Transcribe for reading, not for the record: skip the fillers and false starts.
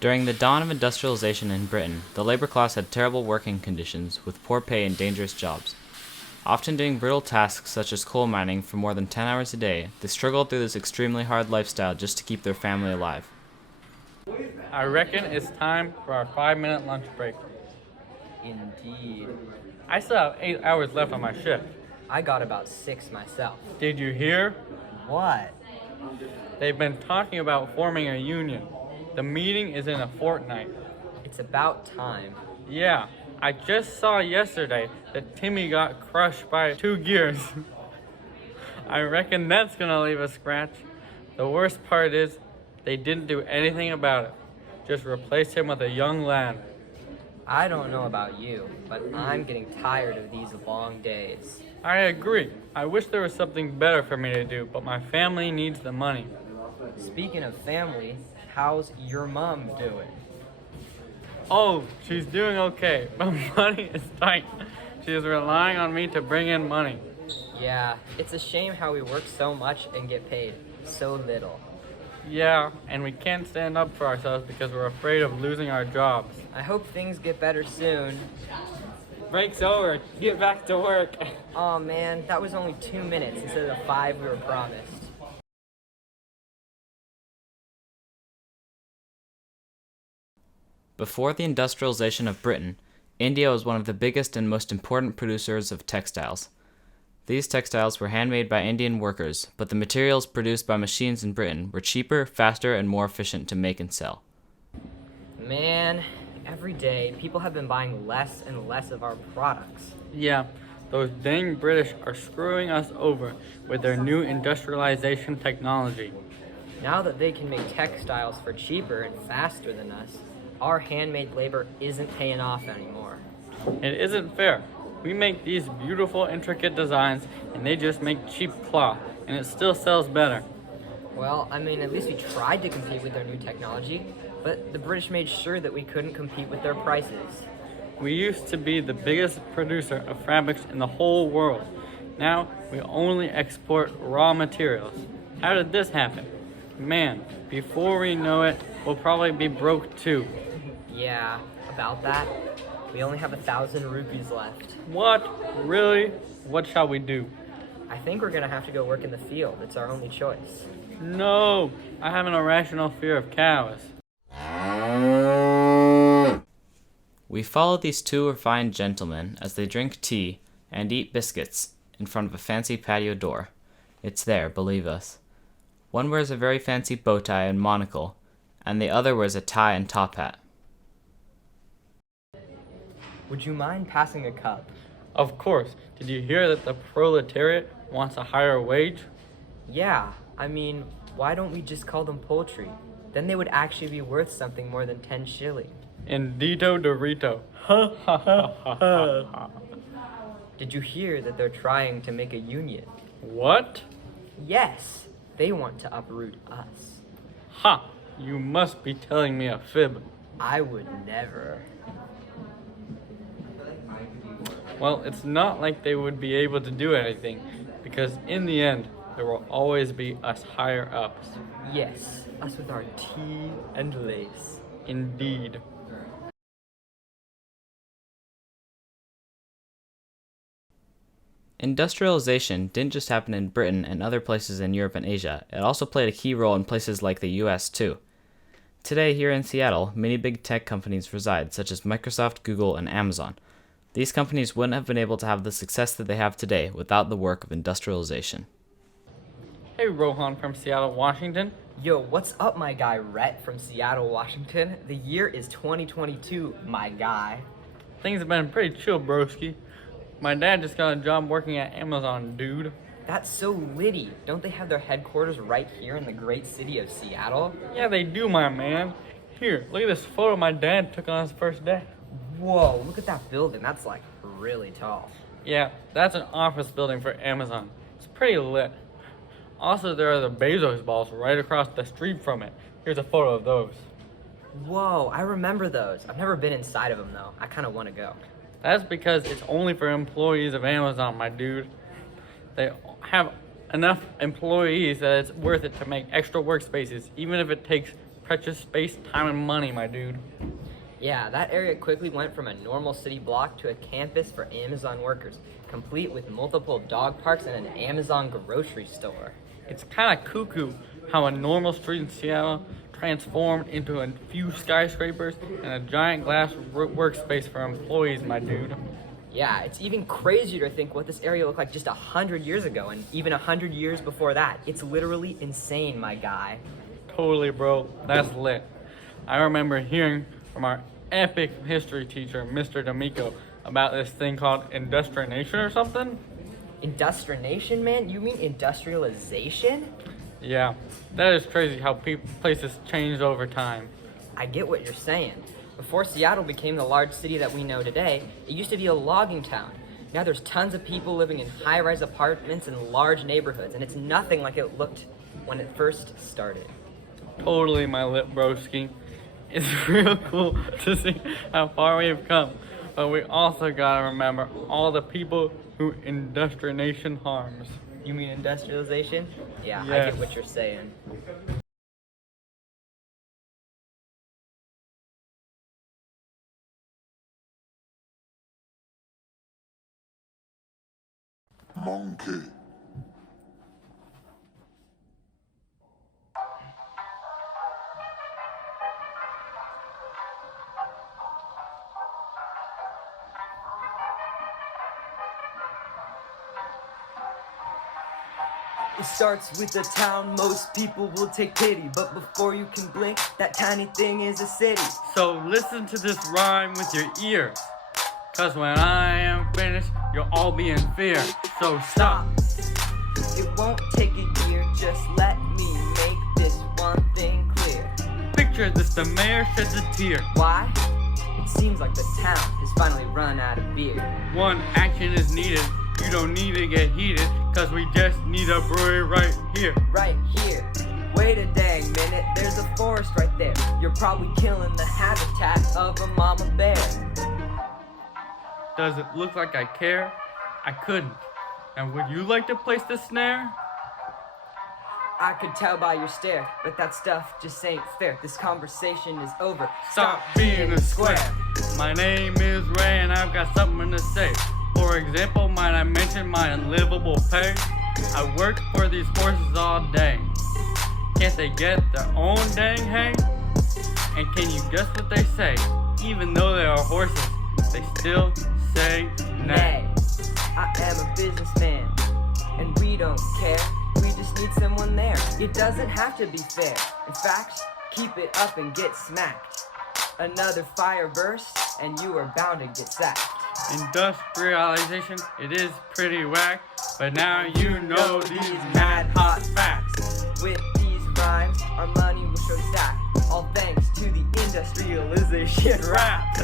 During the dawn of industrialization in Britain, the labor class had terrible working conditions with poor pay and dangerous jobs. Often doing brutal tasks such as coal mining for more than 10 hours a day, they struggled through this extremely hard lifestyle just to keep their family alive. I reckon it's time for our 5-minute lunch break. Indeed. I still have 8 hours left on my shift. I got about 6 myself. Did you hear? What? They've been talking about forming a union. The meeting is in a fortnight. It's about time. Yeah, I just saw yesterday that Timmy got crushed by 2 gears. I reckon that's gonna leave a scratch. The worst part is, they didn't do anything about it. Just replaced him with a young lad. I don't know about you, but I'm getting tired of these long days. I agree. I wish there was something better for me to do, but my family needs the money. Speaking of family, how's your mom doing? Oh, she's doing okay, but money is tight. She is relying on me to bring in money. Yeah, it's a shame how we work so much and get paid so little. Yeah, and we can't stand up for ourselves because we're afraid of losing our jobs. I hope things get better soon. Break's over. Get back to work. Aw man, that was only 2 minutes instead of the 5 we were promised. Before the industrialization of Britain, India was one of the biggest and most important producers of textiles. These textiles were handmade by Indian workers, but the materials produced by machines in Britain were cheaper, faster, and more efficient to make and sell. Man, every day people have been buying less and less of our products. Yeah, those dang British are screwing us over with their new industrialization technology. Now that they can make textiles for cheaper and faster than us, our handmade labor isn't paying off anymore. It isn't fair. We make these beautiful, intricate designs, and they just make cheap cloth, and it still sells better. Well, I mean, at least we tried to compete with their new technology, but the British made sure that we couldn't compete with their prices. We used to be the biggest producer of fabrics in the whole world. Now, we only export raw materials. How did this happen? Man, before we know it, we'll probably be broke too. Yeah, about that. We only have 1,000 rupees left. What? Really? What shall we do? I think we're gonna have to go work in the field. It's our only choice. No! I have an irrational fear of cows. We follow these two refined gentlemen as they drink tea and eat biscuits in front of a fancy patio door. It's there, believe us. One wears a very fancy bow tie and monocle, and the other wears a tie and top hat. Would you mind passing a cup? Of course. Did you hear that the proletariat wants a higher wage? Yeah, I mean, why don't we just call them poultry? Then they would actually be worth something more than 10 shillings. Indito Dorito. Ha ha ha ha ha. Did you hear that they're trying to make a union? What? Yes, they want to uproot us. Ha! You must be telling me a fib. I would never. Well, it's not like they would be able to do anything, because in the end, there will always be us higher ups. Yes, us with our tea and lace. Indeed. Industrialization didn't just happen in Britain and other places in Europe and Asia, it also played a key role in places like the US too. Today, here in Seattle, many big tech companies reside, such as Microsoft, Google, and Amazon. These companies wouldn't have been able to have the success that they have today without the work of industrialization. Hey, Rohan from Seattle, Washington. Yo, what's up, my guy Rhett from Seattle, Washington? The year is 2022, my guy. Things have been pretty chill, broski. My dad just got a job working at Amazon, dude. That's so litty. Don't they have their headquarters right here in the great city of Seattle? Yeah, they do, my man. Here, look at this photo my dad took on his first day. Whoa, look at that building. That's like really tall. Yeah, that's an office building for Amazon. It's pretty lit. Also, there are the Bezos balls right across the street from it. Here's a photo of those. Whoa, I remember those. I've never been inside of them though. I kind of want to go. That's because it's only for employees of Amazon, my dude. They have enough employees that it's worth it to make extra workspaces, even if it takes precious space, time, and money, my dude. Yeah, that area quickly went from a normal city block to a campus for Amazon workers, complete with multiple dog parks and an Amazon grocery store. It's kind of cuckoo how a normal street in Seattle transformed into a few skyscrapers and a giant glass workspace for employees, my dude. Yeah, it's even crazier to think what this area looked like just 100 years ago, and even 100 years before that. It's literally insane, my guy. Totally, bro. That's lit. I remember hearing from our epic history teacher, Mr. D'Amico, about this thing called industrialization or something. Industrialization, man? You mean industrialization? Yeah, that is crazy how places changed over time. I get what you're saying. Before Seattle became the large city that we know today, it used to be a logging town. Now there's tons of people living in high-rise apartments in large neighborhoods, and it's nothing like it looked when it first started. Totally, my lit broski. It's real cool to see how far we have come, but we also gotta remember all the people who industrialization harms. You mean industrialization? Yeah, I Yes. get what you're saying. Monkey. It starts with a town, most people will take pity. But before you can blink, that tiny thing is a city. So listen to this rhyme with your ears, cause when I am finished, you'll all be in fear. So stop. It won't take a year, just let me make this one thing clear. Picture this, the mayor sheds a tear. Why? It seems like the town has finally run out of beer. One action is needed, you don't need to get heated, cause we just need a brewery right here. Right here. Wait a dang minute, there's a forest right there. You're probably killing the habitat of a mama bear. Does it look like I care? I couldn't. And would you like to place the snare? I could tell by your stare, but that stuff just ain't fair. This conversation is over. Stop being a square. My name is Ray and I've got something to say. For example, might I mention my unlivable pay? I work for these horses all day. Can't they get their own dang hay? And can you guess what they say? Even though they are horses, they still say nay. I am a businessman, and we don't care. We just need someone there. It doesn't have to be fair. In fact, keep it up and get smacked. Another fire burst, and you are bound to get sacked. Industrialization, it is pretty whack, but now you know these mad hot facts. With these rhymes, our money will show stack. All thanks to the industrialization rap.